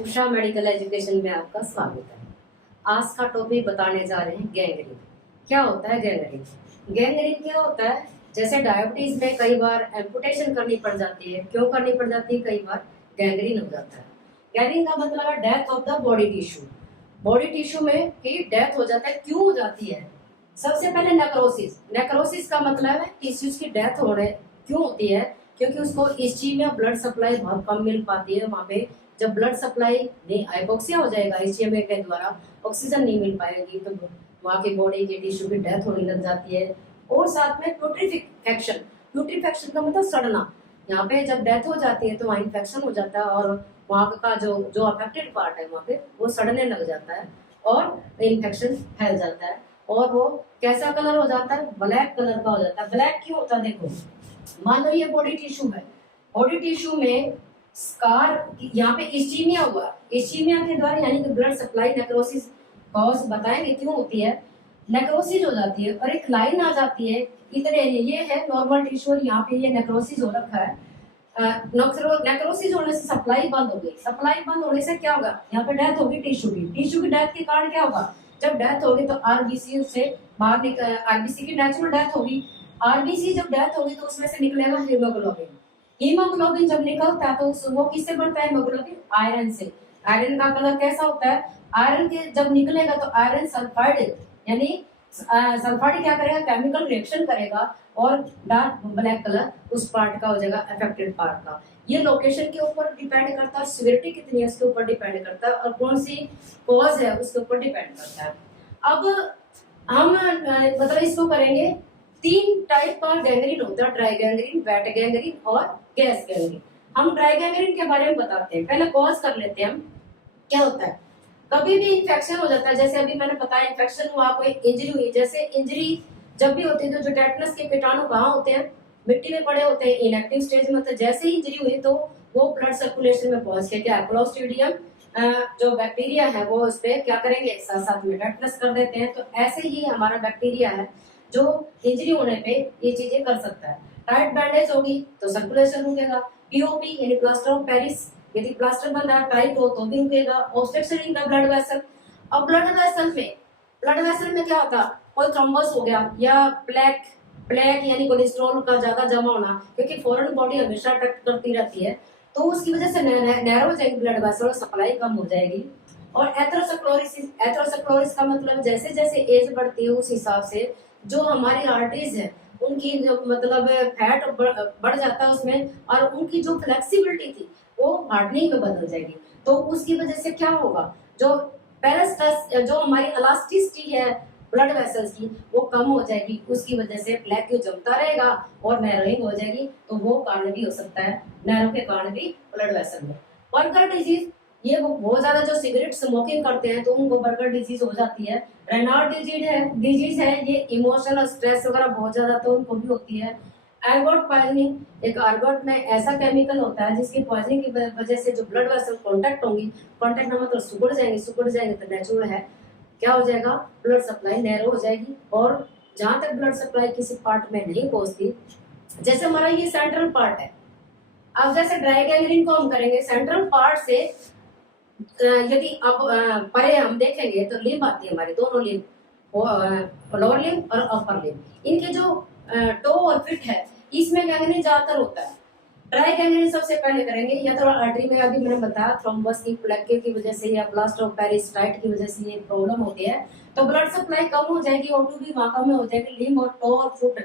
Usha medical education में आपका स्वागत है। आज का टॉपिक बताने जा रहे हैं गैंग्रीन। क्या होता है गैंग्रीन? गैंग्रीन क्या होता है? जैसे डायबिटीज में कई बार एम्पुटेशन करनी पड़ जाती है। क्यों करनी पड़ जाती है? कई बार गैंग्रीन हो जाता है। गैंग्रीन का मतलब है death of the body tissue. Body tissue में की डेथ हो जाता है। क्यों हो जाती है? सबसे पहले नेक्रोसिस। नेक्रोसिस का मतलब है टिश्यूज की डेथ हो रहे क्यों होती है? क्योंकि उसको इस्चीमिया ब्लड सप्लाई बहुत कम मिल पाती है। वहां पे जब ब्लड सप्लाई नहीं, हाइपोक्सिया हो जाएगा, इस्चीमिया के द्वारा ऑक्सीजन नहीं मिल पाएगी तो वहां की बॉडी के टिश्यू की डेथ होने लग जाती है। और साथ में प्यूट्रीफिकेशन। प्यूट्रीफिकेशन का मतलब सड़ना। यहाँ पे जब डेथ हो जाती है तो वहाँ इन्फेक्शन हो जाता है और वहाँ का जो जो अफेक्टेड पार्ट है वहाँ पे वो सड़ने लग जाता है और इन्फेक्शन फैल जाता है और वो कैसा कलर हो जाता है? ब्लैक कलर का हो जाता है। ब्लैक क्यों होता है? देखो, मान लो ये बॉडी टिश्यू है। बॉडी टिश्यू में स्कार, यहाँ पे इस्चीमिया हुआ। इस्चीमिया के द्वारा यानी कि ब्लड सप्लाई नेक्रोसिस कॉज बताएंगे क्यों होती है। नेक्रोसिस हो जाती है और एक लाइन आ जाती है इतने, ये है नॉर्मल टिश्यू और यहाँ पे ये नेक्रोसिस हो रखा है। नेक्रोसिस होने से सप्लाई बंद हो गई। सप्लाई बंद होने से क्या होगा? यहाँ पे डेथ होगी टिश्यू की। टिश्यू की डेथ के कारण क्या होगा? जब डेथ होगी तो आरबीसी से बाहर निकल, आरबीसी की नेचुरल डेथ होगी। आरबीसी जब डेथ होगी तो उसमें से निकलेगा हीमोग्लोबिन। हीमोग्लोबिन जब निकलता है तो वो किससे बनता है? हीमोग्लोबिन आयरन से। आयरन का कलर कैसा होता है? आयरन के जब निकलेगा तो आयरन सल्फाइड यानी सल्फाइड क्या करेगा? केमिकल रिएक्शन करेगा और डार्क ब्लैक कलर उस पार्ट का हो जाएगा, अफेक्टेड पार्ट का। ये लोकेशन के ऊपर डिपेंड करता है, सिवियरिटी कितनी है उसके ऊपर डिपेंड करता है और कौन सी कॉज है उसके ऊपर डिपेंड करता है। अब हम मतलब इसको करेंगे, तीन टाइप का गैंग्रीन होता है, ड्राई गैंग्रीन, वेट गैंग्रीन और गैस गैंग्रीन। हम ड्राई गैंग्रीन के बारे में बताते हैं। पहले कॉज कर लेते हैं हम। क्या होता है? कभी भी इंफेक्शन हो जाता है, जैसे अभी मैंने बताया इंफेक्शन हुआ, कोई इंजरी हुई। जैसे इंजरी जब भी होती है तो जो टेटनस के कीटाणु कहाँ होते हैं? मिट्टी में पड़े होते हैं, इनएक्टिव स्टेज में। तो जैसे ही इंजरी हुई तो वो ब्लड सर्कुलेशन में पहुंच के क्या क्लोस्ट्रीडियम जो बैक्टीरिया है वो उस पर क्या करेंगे? साथ साथ में टेटनस कर देते हैं। तो ऐसे ही हमारा बैक्टीरिया है जो इंजरी होने पे ये चीजें कर सकता है। टाइट बैंडेज होगी तो सर्कुलेशन रुकेगा। पीओपी यानी प्लास्टर ऑफ पेरिस, यदि प्लास्टर बंधा टाइट हो तो भी रुकेगा। Obstruction in the blood vessel. अब ब्लड वेसल में क्या होता? कोई थ्रोम्बस हो गया या प्लेक यानी कोलेस्ट्रॉल का ज्यादा जमा होना, क्योंकि फॉरेन बॉडी हमेशा अट्रैक्ट करती रहती है तो उसकी वजह से नैरो हो जाएगी ब्लड वेसल, सप्लाई कम हो जाएगी। और एथेरोस्क्लेरोसिस का मतलब जैसे जैसे एज बढ़ती है उस हिसाब से जो हमारी आर्टरीज है उनकी जो मतलब फैट बढ़ जाता है उसमें और उनकी जो फ्लेक्सिबिलिटी थी वो हार्डनिंग में बदल जाएगी। तो उसकी वजह से क्या होगा? जो पेरिस्टस जो हमारी इलास्टिसिटी है ब्लड वेसल्स की वो कम हो जाएगी। उसकी वजह से प्लेक क्यों जमता रहेगा और नैरोइंग हो जाएगी। तो वो कारण भी हो सकता है, नैरो के कारण भी ब्लड वेसल में। बर्गर डिजीज, ये बहुत ज्यादा जो सिगरेट स्मोकिंग करते हैं तो उनको बर्गर डिजीज हो जाती है। रेनाल्ड डिजीज है ये इमोशनल स्ट्रेस वगैरह बहुत ज्यादा तो उनको भी होती है। एर्गोट पॉइजनिंग, एक एर्गोट में ऐसा केमिकल होता है जिसकी पॉइजनिंग की वजह से जो ब्लड वेसल कांटेक्ट होंगी, कांटेक्ट मतलब सिकुड़ जाएंगे तो नेचुरल है क्या हो जाएगा? ब्लड सप्लाई नैरो हो जाएगी। और जहां तक ब्लड सप्लाई किसी पार्ट में नहीं पहुंचती, जैसे हमारा ये सेंट्रल पार्ट है। अब जैसे ड्राई गैंग्रीन को हम करेंगे सेंट्रल पार्ट से, यदि अब परे हम देखेंगे तो लिम्ब आती है हमारी, दोनों लिम्ब, लोअर लिम्ब और अपर लिम्ब। इनके जो टो और फिट है इसमें गैंग्रीन ज्यादातर होता है। ड्राई गैंग्रीन सबसे पहले करेंगे या तो आर्टरी में, अभी मैंने बताया थ्रोम्बस की, प्लेक की वजह से या प्लास्टर ऑफ पेरिस टाइट की वजह से ये प्रॉब्लम होती है तो ब्लड सप्लाई कम हो जाएगी, O2 भी वहां कम हो जाएगी। लिम्ब और टो और फुट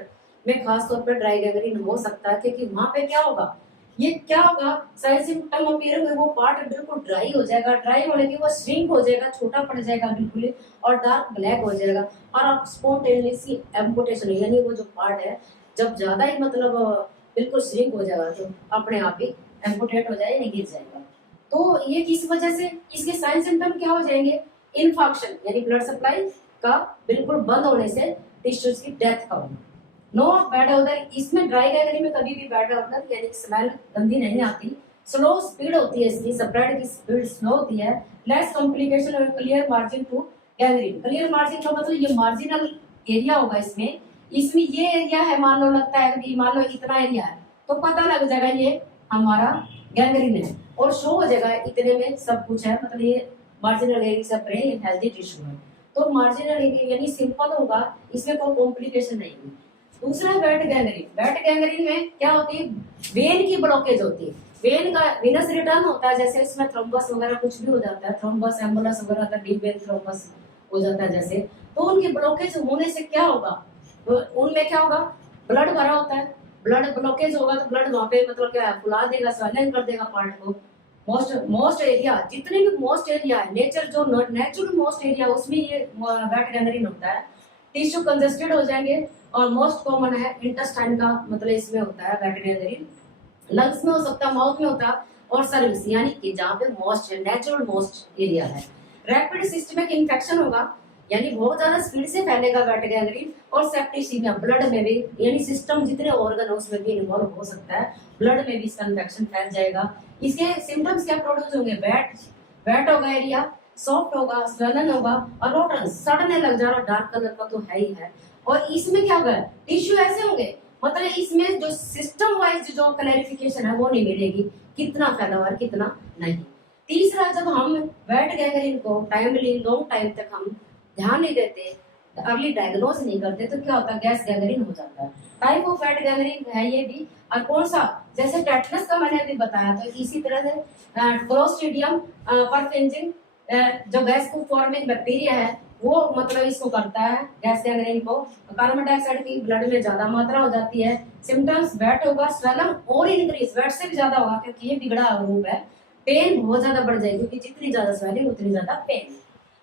में खासतौर पर ड्राई गैंग्रीन हो सकता है क्योंकि वहां पे क्या होगा? ये क्या होगा? साइन सिम्टम अपीयर में वो पार्ट बिल्कुल ड्राई हो जाएगा। ड्राई होने के वो श्रिंक हो जाएगा, छोटा पड़ जाएगा बिल्कुल ही और डार्क ब्लैक हो जाएगा और आप स्पॉन्टेनियसली एम्पुटेशन यानी वो जो पार्ट है जब ज्यादा ही मतलब बिल्कुल श्रिंक हो जाएगा तो अपने आप ही एम्पुटेट हो जाए या गिर जाएगा। तो ये किस वजह से? इसके साइन सिम्टम क्या हो जाएंगे? इन्फेक्शन यानी ब्लड सप्लाई का बिल्कुल बंद होने से टिश्यूज की डेथ का होना। नो बैड ओडर, इसमें ड्राई गैंग्रीन में कभी भी बैड ओडर यानी स्मेल गंदी नहीं आती। स्लो स्पीड होती है इसकी, स्प्रेड की स्पीड स्लो होती है। लेस कॉम्प्लिकेशन और clear margin to gangrene. Clear margin का मतलब ये मार्जिनल एरिया होगा इसमें ये एरिया है, मान लो लगता है कि मान लो इतना एरिया है तो पता लग जाएगा ये हमारा गैंग्रीन है और शो हो जाएगा इतने में सब कुछ है, मतलब ये मार्जिनल एरिया से परे हेल्दी टिश्यू है। तो मार्जिनल एरिया यानी सिंपल होगा, इसमें कोई कॉम्प्लिकेशन नहीं है। दूसरा है वेट गैंग्रीन। वेट गैंग्रीन में क्या होती है, वेन की ब्लॉकेज होती है, वेन का विनस रिटर्न होता है, जैसे इसमें थ्रोम्बस वगैरह कुछ भी हो जाता है, थ्रोम्बस एम्बुलस वगैरह होता है, डीप वेन थ्रोम्बस हो जाता है जैसे, तो उनकी ब्लॉकेज होने से क्या होगा, उनमें क्या होगा, ब्लड भरा होता है, ब्लड ब्लॉकेज होगा तो ब्लड वहां पे मतलब क्या है, फुला देगा, स्वेलन कर देगा पार्ट को। मोस्ट एरिया, जितने भी मोस्ट एरिया है, नेचर जो नेचुरल मोस्ट एरिया उसमें ये वेट गैंग्रीन होता है। टिश्यू कंजेस्टेड हो जाएंगे और मोस्ट कॉमन है इंटेस्टाइन का, मतलब इसमें होता है वेट गैंग्रीन। लंग्स में हो सकता है, माउथ में होता है, और सर्विस यानी कि जहाँ पे मोस्ट नेचुरल मोस्ट एरिया है। रैपिड सिस्टमिक इन्फेक्शन होगा, यानी बहुत ज्यादा स्पीड से फैलेगा वेट गैंग्रीन, और सेप्टिसीमिया ब्लड में भी, यानी सिस्टम जितने ऑर्गन है उसमें भी इन्वॉल्व हो सकता है, ब्लड में भी इसका इन्फेक्शन फैल जाएगा। इसके सिम्टम्स क्या प्रोड्यूस होंगे, वेट होगा एरिया, सॉफ्ट होगा, स्वेलन होगा, और रोटन सड़ने लग जा रहा, डार्क कलर का तो है ही है। और इसमें क्या होगा, टिश्यू ऐसे होंगे, मतलब इसमें जो सिस्टम वाइज जो क्लैरिफिकेशन है वो नहीं मिलेगी, कितना फैला हुआ है कितना नहीं। तीसरा, जब हम वेट गैंग्रीन को टाइमली लॉन्ग टाइम तक हम ध्यान नहीं देते, अर्ली डायग्नोज नहीं करते, तो क्या होता है, गैस गैंग्रीन हो जाता है। टाइप ऑफ वेट गैंग्रीन है ये भी। और कौन सा, जैसे टेटनस का मैंने अभी बताया, तो इसी तरह से क्लोस्ट्रीडियम परफेंजिंग जो गैस को फॉर्मिंग बैक्टीरिया है वो मतलब इसको करता है गैस गैंग्रीन को। कार्बन डाइऑक्साइड की ब्लड में ज्यादा मात्रा हो जाती है। सिम्टम्स वेट होगा, स्वेलन और इंक्रीज, वेट से भी ज्यादा होगा क्योंकि ये बिगड़ा रूप है। पेन बहुत ज्यादा बढ़ जाएगी क्योंकि जितनी ज्यादा स्वेलिंग उतनी ज्यादा पेन।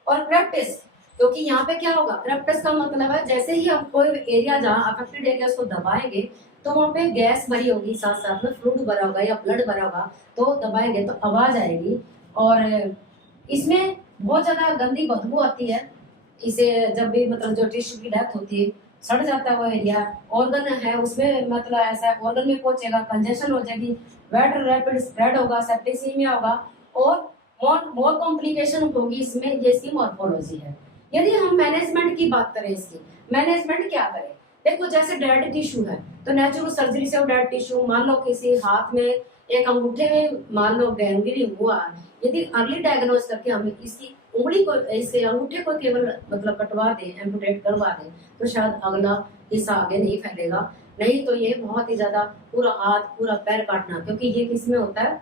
और क्रेप्टिस, क्योंकि यहाँ पे क्या होगा, क्रेप्टिस का मतलब है जैसे ही हम कोई एरिया जहाँ अफेक्टेड एरिया उसको दबाएंगे तो वहाँ पे गैस भरी होगी, साथ साथ में फ्लूइड भरा होगा या ब्लड भरा होगा, तो दबाएंगे तो आवाज आएगी। और इसमें बहुत ज्यादा गंदी बदबू आती है, इसे जब भी मतलब जो टिश्यू की डेथ होती है, सड़ जाता है वो एरिया, ऑर्गन है उसमें मतलब ऐसा ऑर्गन में पहुंचेगा, कंजेशन हो जाएगी, वेट रैपिड स्प्रेड होगा, सेप्टिसीमिया होगा, और मोर कॉम्प्लिकेशन होगी इसमें। ये इसकी मॉर्फोलॉजी है। यदि हम मैनेजमेंट की बात करें, इसकी मैनेजमेंट क्या करें, देखो जैसे डेड टिश्यू है तो नेचुरल सर्जरी से वो डेड टिश्यू, मान लो किसी हाथ में एक अंगूठे में मान लो गैंग्रीन हुआ, यदि अर्ली डायग्नोज करके हम इसकी उंगली को, इससे अंगूठे को केवल मतलब कटवा दें, एम्पुटेट करवा दें, तो शायद अगला हिस्सा आगे नहीं फैलेगा। नहीं तो ये बहुत ही ज्यादा पूरा हाथ पूरा पैर काटना, क्योंकि ये किसमें होता है,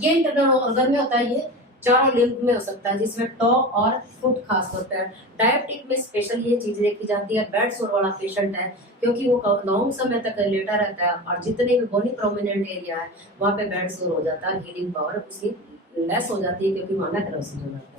ये इंटरनल ऑर्गन में होता है, ये चारों लिम्फ में हो सकता है, जिसमें टॉ और फुट खास होता है। डायबिटिक में स्पेशल ये चीज देखी जाती है, बेड सोर वाला पेशेंट है, क्योंकि वो लॉन्ग समय तक लेटा रहता है और जितने भी बोनी प्रोमिनेंट एरिया है वहां पे बेड सोर हो जाता है, हीलिंग पावर उसकी लेस हो जाती है क्योंकि वहां नेक्रोसिस हो जाता है।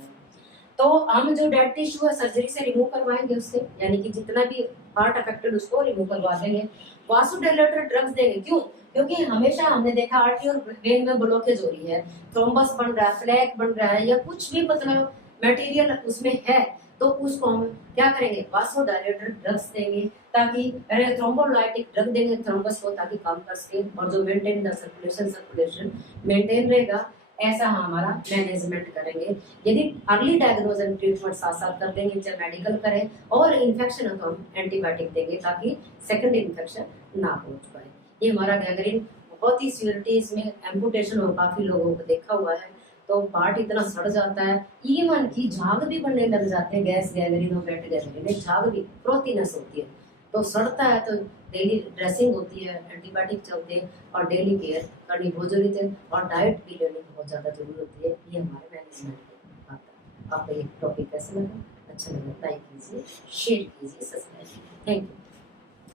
तो हम जो डेड टिश्यू है सर्जरी से रिमूव करवाएंगे उससे, यानी कि जितना भी पार्ट अफेक्टेड उसको रिमूव करवा देंगे। वासोडाइलेटर ड्रग्स देंगे, क्यों, क्योंकि हमेशा हमने देखा आर्टरी और वेन में ब्लॉकेज हो रही है, थ्रोम्बस बन रहा है, फ्लैक बन रहा है, या कुछ भी मतलब मटेरियल उसमें है, तो उसको हम क्या करेंगे, वासोडाइलेटर ड्रग्स देंगे, ताकि थ्रोम्बोलाइटिक ड्रग देंगे थ्रोम्बस को, ताकि काम कर सके, और जो मेंटेन द सर्कुलेशन मेंटेन रहेगा। ऐसा हमारा मैनेजमेंट करेंगे। यदि अर्ली डायग्नोज एंड ट्रीटमेंट साथ साथ कर देंगे, चाहे मेडिकल करें, और इन्फेक्शन है तो हम एंटीबायोटिक देंगे ताकि सेकंड इन्फेक्शन ना पहुंच पाए। ये हमारा गैंग्रीन बहुत ही सीवियरिटी, इसमें एम्पुटेशन हो, काफी लोगों को देखा हुआ है, तो पार्ट इतना सड़ जाता है, इवन की झाग भी बनने लग जाते हैं। गैस गैंग्रीन और वेट गैंग्रीन झाग भी प्रोटीनस होती है, तो सड़ता है तो डेली ड्रेसिंग होती है, एंटीबायोटिक चलते हैं, और डेली केयर करनी बहुत जरूरी है, और डाइट भी लेनी बहुत ज्यादा जरूरी होती है। ये हमारे मैनेजमेंट की बात है। आपको ये टॉपिक कैसा लगा, अच्छा लगा लाइक कीजिए, शेयर कीजिए, सब्सक्राइब कीजिए। Thank you.